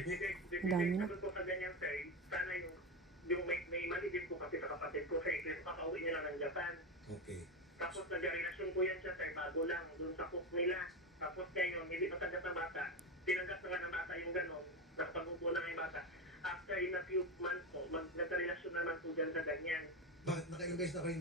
Dami na. Sabi ko sa ganyan, sir, sana yung may mali din po kasi sa kapatid ko, sir, papauwi niya lang ng Japan. Okay. Tapos nag-relasyon ko yan siya, sir, bago lang, dun sa cook nila. Tapos ngayon, hindi matanggap ng bata. Tinanggap na nga ng bata yung gano'n, nagpagupo na yung bata. After in a few months po, nagka-relasyon naman po dyan sa ganyan. Bakit? Nakailang beses na kayo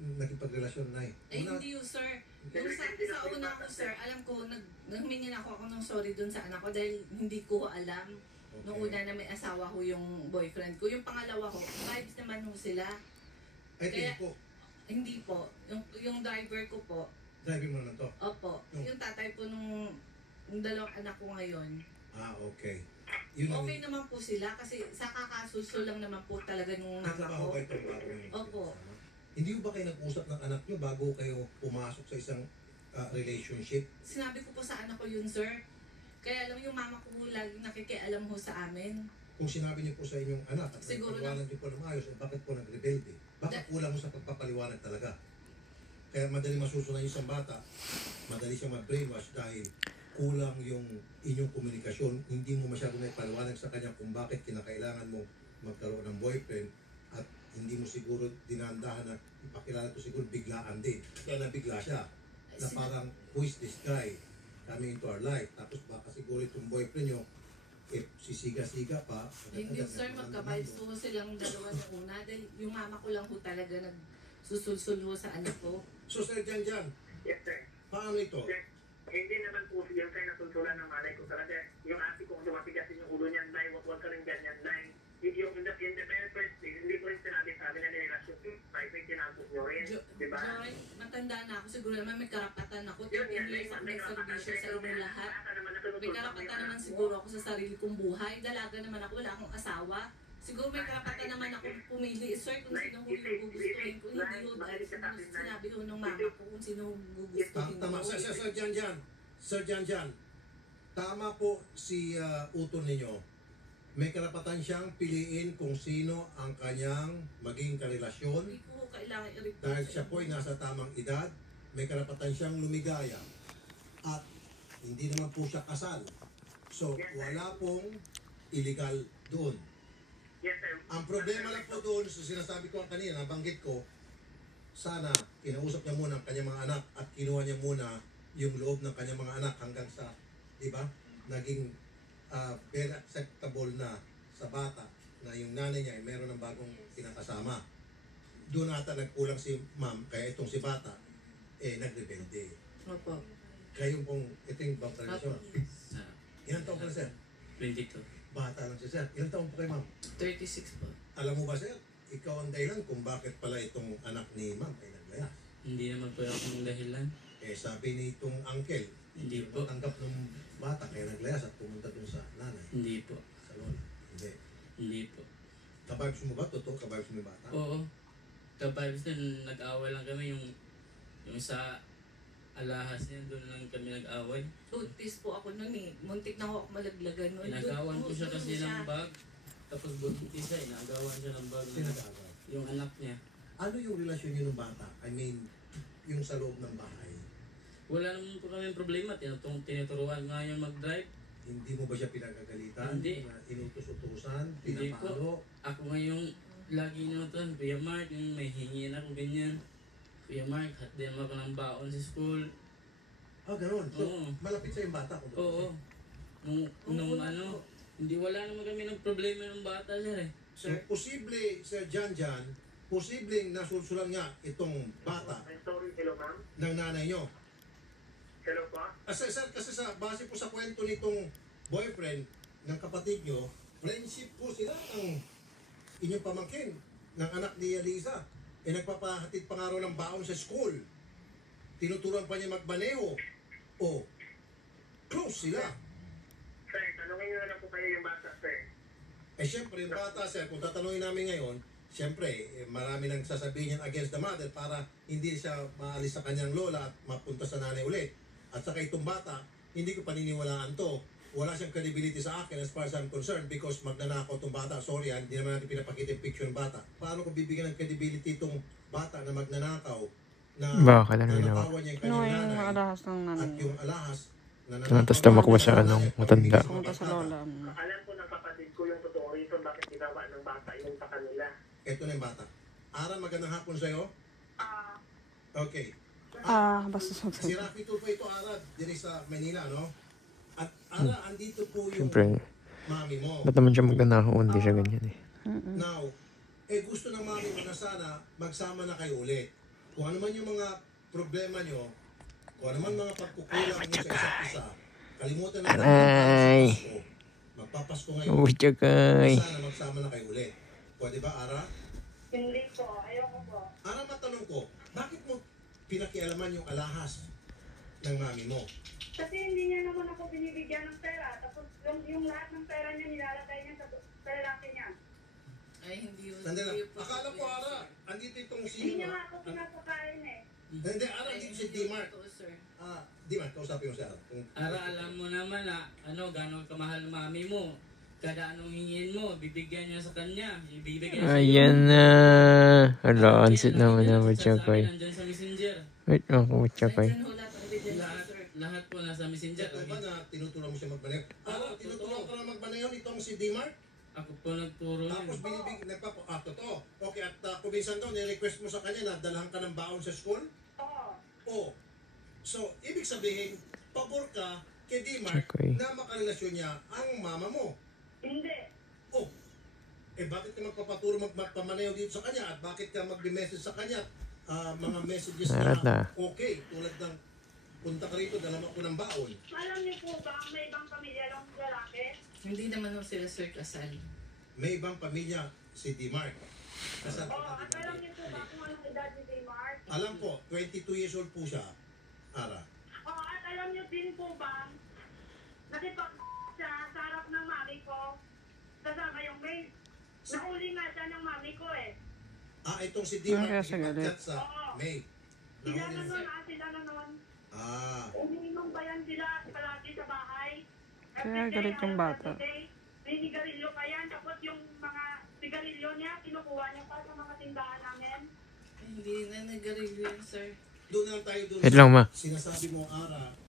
nakipagrelasyon, Nay? Hindi yun, sir. Yung sa una ko, sir, alam ko, naghumingi na ako ng sorry dun sa anak ko dahil hindi ko alam. Okay. Nung una na may asawa ko yung boyfriend ko. Yung pangalawa ko, vibes naman ho sila. Ay, Kaya- po. Hindi po. Yung driver ko po, Driving mo na to. opo. Yung tatay po nung dalawang anak ko ngayon. Ah, okay. Yun ang... Okay naman po sila kasi sa kakasuso lang naman po talaga nung mama Nagtrabaho ko. kayo itong bago yung... Opo. Hindi ba kayo nag-usap ng anak nyo bago kayo pumasok sa isang relationship? Sinabi ko po sa anak ko yun, sir. Kaya alam yung mama ko po lagi nakikialam ho sa amin. Kung sinabi niyo po sa inyong anak at Siguro nagpaliwanag niyo po ng maayos, bakit po nagrebelde? Baka kulang mo sa pagpapaliwanag talaga. Kaya madali masusunan yung isang bata, madali siyang ma-brainwash dahil kulang yung inyong komunikasyon. Hindi mo masyado na ipaliwanag sa kanya kung bakit kinakailangan mo magkaroon ng boyfriend at hindi mo siguro dinandahan na ipakilala to siguro biglaan din. Kaya nabigla siya na parang, who is this guy coming into our life? Tapos baka siguro itong boyfriend nyo, sisiga-siga pa. Hindi, sir, magka-vibes po silang dalawa nung una. Dahil yung mama ko lang po talaga nagsusulsul ho sa anak ko. So, Sir Jan, Yes, sir. paano ito? Sir, hindi naman po yung kayo nasulsulan ng malay ko talaga. Yung ate ko, kung lumatigasin yung ulo niyan, Nay, huwag ka rin ganyan, Nay. Yung in the very first place, hindi ko rin sinabi sa amin na nirelasyon yung private tinapos nyo rin. Diba? Joy, matanda na ako. Siguro naman may karapatan ako. Yun 13 yan, years ako may karapatan nagservisyo sa inyo lahat. May karapatan naman naman siguro ako sa sarili kong buhay. Dalaga naman ako, wala akong asawa. Siguro may karapatan naman ako pumili. Sir, kung sino ho yung gugustuhin ko. Hindi ho dahil sinabi ho nung mama ko kung sino gugustuhin ko. Tama, Sir Jan, tama po si utol ninyo. May karapatan siyang piliin kung sino ang kanyang maging karelasyon Hindi ko kailangan i-report. dahil siya po ay nasa tamang edad. May karapatan siyang lumigaya at hindi naman po siya kasal. So, wala pong illegal doon. Yes, sir. Ang problema lang po doon, sa sinasabi ko kanina, nabanggit ko, sana kinausap niya muna ang kanyang mga anak at kinuha niya muna yung loob ng kanyang mga anak hanggang sa, di ba, naging very acceptable na sa bata na yung nanay niya ay meron ng bagong kinakasama. Doon ata nagkulang si ma'am, kaya itong si bata, nagrebelde. Opo. Kayo pong, ito yung bang relasyon. Ilang taon ka na, sir? 22. Bata lang siya, sir. Ilang taon po kayo, ma'am? 36 po. Alam mo ba, sir, ikaw ang dahilan kung bakit pala itong anak ni ma'am ay naglayas. Hindi naman po ako ng dahilan. Sabi ni itong uncle, Hindi po. tanggap ng bata kaya naglayas at pumunta dun sa nanay, Hindi po. sa lola. Hindi. Hindi po. Kabibes mo ba? Totoo, kabibes mo yung bata? Oo. Kapag nag-away lang kami yung sa alahas niya, doon lang kami nag-away. Buntis po ako nun eh. Muntik na ako malaglagan nun. Inagawan ko siya Doon kasi ng bag. Tapos buntis siya, inagawan siya ng bag. Sinag-agaw. Yung anak niya. Ano yung relasyon niyo ng bata? I mean, yung sa loob ng bahay. Wala naman po kami problema. Tinuturuan nga yung mag-drive. Hindi mo ba siya pinagagalitan? Hindi. Na inutos-utusan? Hindi Pinapalo? Ako ngayong lagi naman Kuya Mark, yung may hingin ako ganyan. Kuya Mark, hatdin mo ako ng baon sa school. Ah, ganun. So, Oo. malapit sa yung bata. Kung Oo. Nung wala ano, po. hindi wala naman kami ng problema ng bata sir eh. So, posible, Sir Jan, posibleng nasulsulan nga itong bata I'm sorry, hello, ma'am. ng nanay nyo. Hello po. Kasi sa base po sa kwento nitong boyfriend ng kapatid nyo, friendship po sila ng inyong pamangkin, ng anak ni Eliza. Nagpapahatid pa nga raw ng baon sa school. Tinuturuan pa niya magmaneho. O, close sila. Sir, tanungin nyo na lang po kayo yung bata, sir. Siyempre, yung bata, sir, kung tatanungin namin ngayon, siyempre, marami nang sasabihin yan against the mother para hindi siya maalis sa kanyang lola at mapunta sa nanay ulit. At saka itong bata, hindi ko paniniwalaan to. Wala siyang credibility sa akin as far as I'm concerned because magnanakaw itong bata. Sorry, hindi naman natin pinapakita yung picture ng bata. Paano ko bibigyan ng credibility itong bata na magnanakaw na Bakal, ano ginawa? nanakawan niya yung Ano kanyang yung nanay alahas ng at nanay? yung alahas Tapos tumakbo sa matanda. Pumunta sa lola. Alam ko ng kapatid ko yung totoo reason bakit ginawa ng bata yung sa kanila. Ito na yung bata. Ara, magandang hapon sa'yo. Okay. Basta Si sugod. Rafi Tulfo ito, Ara, diri sa Manila, no? At Ara, andito po yung Siyempre, mami mo. ba't naman siya magandang kung hindi siya ganyan eh. Now, gusto ng mami mo na sana magsama na kayo ulit. Kung ano man yung mga problema nyo, kung ano man mga pagkukulang nyo sa isa't isa, kalimutan na Aray. Magpapasko ngayon. Oh, Jagay. Sana magsama na kayo ulit. Pwede ba, Ara? Hindi po, ayoko po. Ara, matanong ko, bakit mo pinakialaman yung alahas ng mami mo? Kasi hindi niya naman ako binibigyan ng pera. Tapos yung lahat ng pera niya nilalagay niya sa lalaki niya. Ay, hindi yun. Sandali lang. Akala ko, Ara, andito itong si... Hindi niya nga ako pinapakain eh. Hindi, Ara, andito si Dimar. Dimar, kausapin mo si Ara. Ara, alam mo naman gano'ng kamahal ng mami mo. Kada anong hingin mo, bibigyan niya sa kanya. Ibibigyan niya Ayan na. Hala, ansit naman na Jagay. Nandyan sa messenger. Wait, ako Jagay. Nandiyan ho lahat ang ebidensya, Lahat, sir. lahat po nasa messenger. Ito ba na tinutulong mo siya magbaneho? Ara, tinutulong ka na magbaneho itong si Dimar? Ako po nagturo Tapos yun. totoo. Okay, at kuminsan daw, nirequest mo sa kanya na dalahan ka ng baon sa school? Oo. Oo. So, ibig sabihin, pabor ka kay Dimar Okay. na makarelasyon niya ang mama mo. Hindi. Oh, bakit ka magpapaturo magpamaneho dito sa kanya? At bakit ka magbe-message sa kanya? Mga messages Narat na. okay, tulad ng punta ka rito, dala mo ko ng baon. Alam niyo po ba, may ibang pamilya lang lalaki? Hindi naman ho sila, sir, kasal. May ibang pamilya si Dimar. Kasal Oo, ka at alam niyo po ba kung anong edad ni Mark? Alam po, 22 years old po siya. Ara. Oo, at alam niyo din po ba, nakipag siya sa harap ng mami ko, kasama yung maid. Nahuli nga siya ng mami ko eh. Itong si Dimar, Kaya siya galit. nakipag-chat sa May. Sila Nahuli na na- nun, sila na nun. Umiinom ba yan sila palagi sa bahay? Kaya galit yung bata. Ninigarilyo pa yan, tapos yung mga sigarilyo niya, kinukuha niya pa sa mga tindahan namin. Ay, hindi na nag-review yun, sir. Doon na lang tayo doon. Wait lang, ma. Sinasabi mo, Ara,